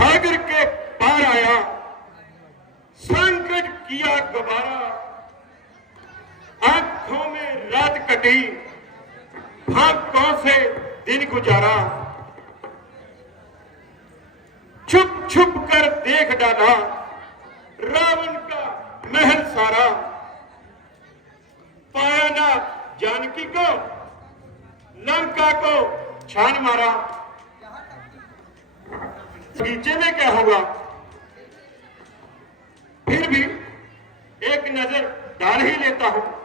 सागर के पार आया, संकट किया गबारा आँखों में रात कटी, भागों से दिन गुजारा। छुप छुप कर देख डाला, रावण का महल सारा। पाया ना जानकी को लंका को छान मारा। नीचे में क्या होगा? फिर भी एक नज़र डाल ही लेता हूँ। है,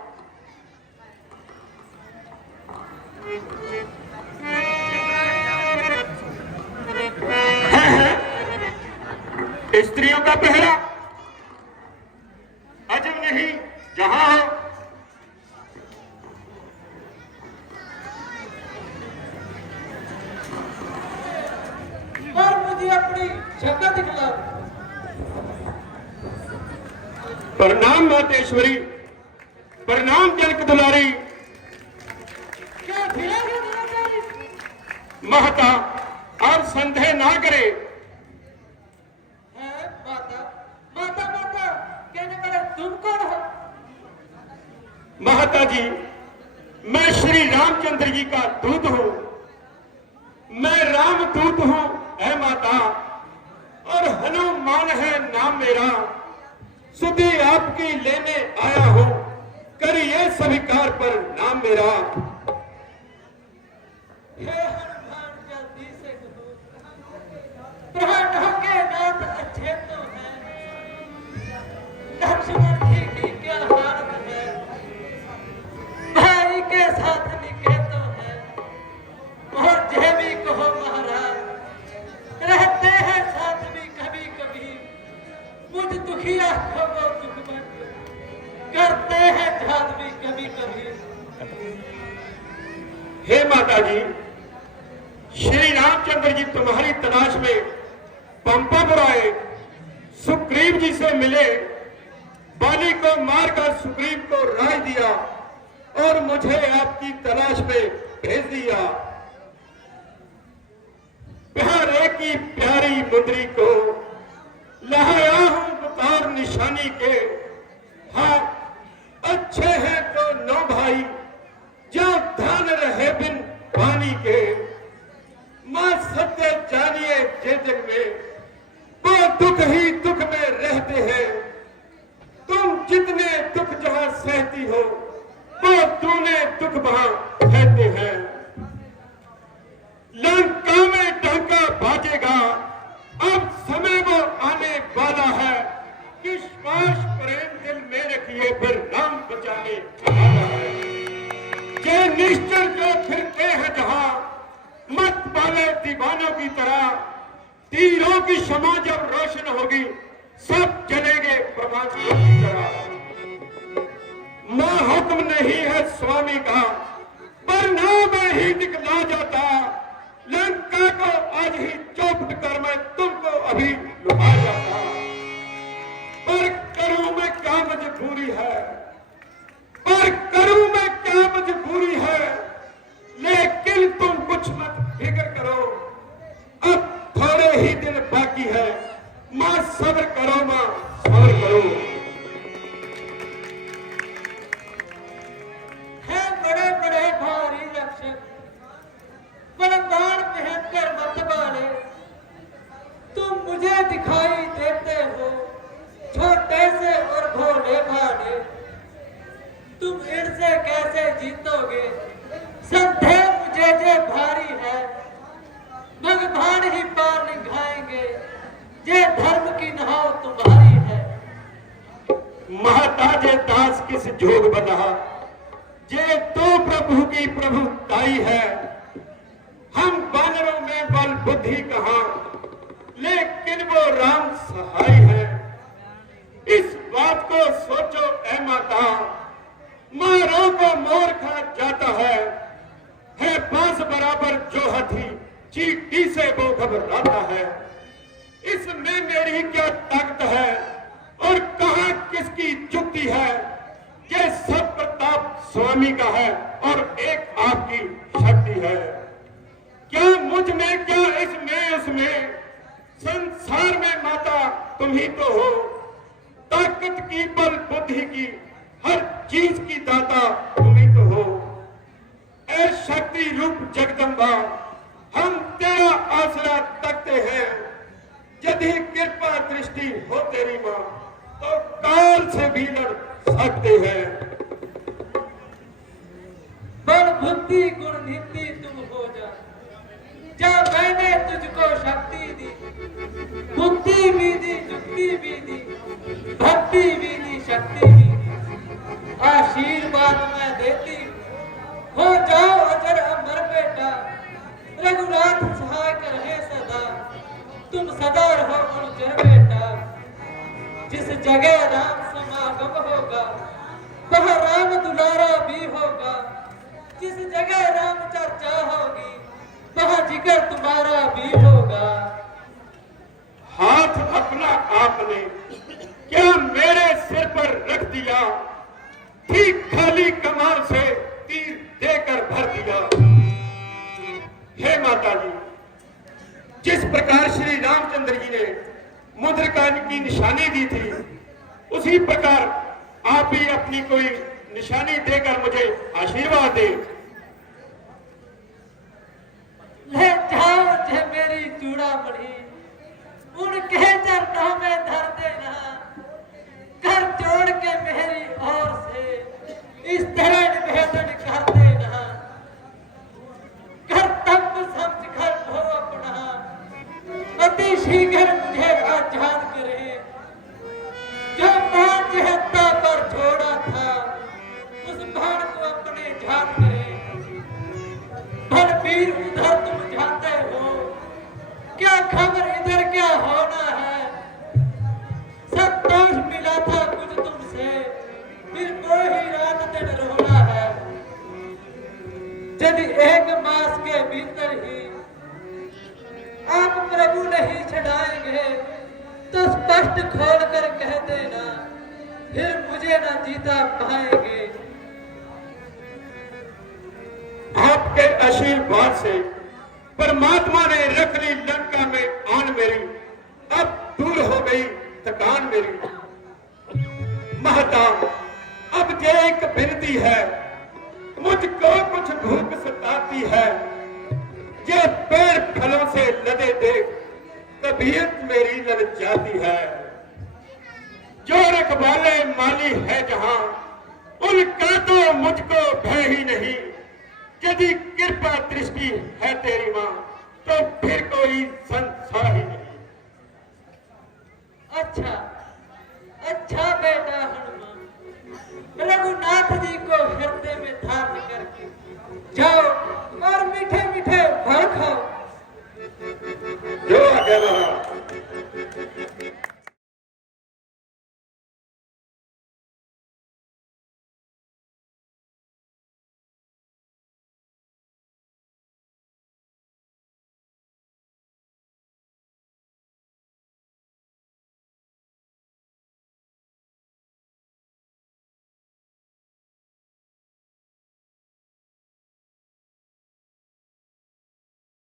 प्रणाम मातेश्वरी प्रणाम जनक दुलारी। महता और संदेह ना करे। महता जी मैं श्री रामचंद्र जी का दूत हूँ। मैं रामदूत हूँ है माता। और हनुमान है नाम मेरा। सुधी आपकी लेने आया हूँ। करिए स्वीकार पर नाम मेरा। हे हनुमान। जी, श्री रामचंद्र जी तुम्हारी तलाश में पंपापुर आए। सुग्रीव जी से मिले बाली को मारकर सुग्रीव को राय दिया और मुझे आपकी तलाश में भेज दिया। प्यारे की प्यारी मुंदरी को लहाया हूँ बतौर निशानी के। हाँ अच्छे हैं तो नौ भाई जो धन रहे बिन पानी के माँ सत्य जानिए जग में। वो दुख ही दुख में रहते हैं। तुम जितने दुख जहाँ सहती हो वो तूने दुख वहाँ सहते हैं। लंका में डंका बाजेगा, अब समय वो आने वाला है कि श्वास प्रेम दिल में रखिए फिर नाम बचाने वाला है। ये निश्चर जो फिरते हैं जहाँ मत वाले दीवानों की तरह तीरों की क्षमा जब रोशन होगी, सब जलेंगे प्रभात की तरह। माँ हुक्म नहीं है स्वामी का, पर नाम ही निकला जाता। लंका को आज ही चौपट कर मैं तुमको अभी लुटा जाता। पर करूँ मैं क्या मजबूरी है? पर करूँ मैं क्या मजबूरी है? लेकिन तुम कुछ मत फ़िक्र करो। अब थोड़े ही दिन बाकी है। माँ, सब्र करो माँ, सब्र करो। महाताजे दास किस जोग बना? जे तो प्रभु की प्रभुताई है। हम बानरों में बल बुद्धि कहा? लेकिन वो राम सहाय है। इस बात को सोचो ए माता। मारो को मोर खा जाता है। है बाँस बराबर जो हथी, चीटी से वो घबराता है। इसमें मेरी क्या ताकत है? और कहा किसकी चुक्ति है ये सब प्रताप स्वामी का है और एक आपकी शक्ति है। क्या मुझमें, क्या इसमें उसमें संसार में माता तुम ही तो हो। ताकत की, बल बुद्धि की, हर चीज़ की दाता तुम ही तो हो। ऐ शक्ति रूप जगदम्बा जिस जगह राम समागम होगा, वह राम दुलारा भी होगा। जिस जगह राम चर्चा होगी, वह जिगर तुम्हारा भी होगा। हाथ अपना आपने क्या मेरे सिर पर रख दिया? ठीक खाली कमाल से तीर देकर भर दिया। हे माता जी, जिस प्रकार श्री रामचंद्र जी ने मुद्रिका की निशानी दी थी। उसी प्रकार आप भी अपनी कोई निशानी देकर मुझे आशीर्वाद दे। ले जाओ जे मेरी चूड़ामणि। उनके चरणों में धर देना। कर जोड़ के मेरी ओर से इस तरह निवेदन कर देना। कर्तव्य समझ कर हो अपना। अति शीघ्र मुझे Jihad स्पष्ट खोल कर कह देना, फिर मुझे ना जीता पाएँगे। आपके आशीर्वाद से परमात्मा ने रख ली लंका में आन मेरी, अब दूर हो गई थकान मेरी। महता, अब ये एक विनती है, मुझको कुछ भूख सताती है, ये पेड़ फलों से लदे देख। तबीयत मेरी लग जाती है। जो रखवाले माली है जहाँ उनका तो मुझको भय ही नहीं। यदि कृपा दृष्टि है तेरी माँ तो फिर कोई संसार ही नहीं। अच्छा अच्छा बेटा हनुमान। रघुनाथ जी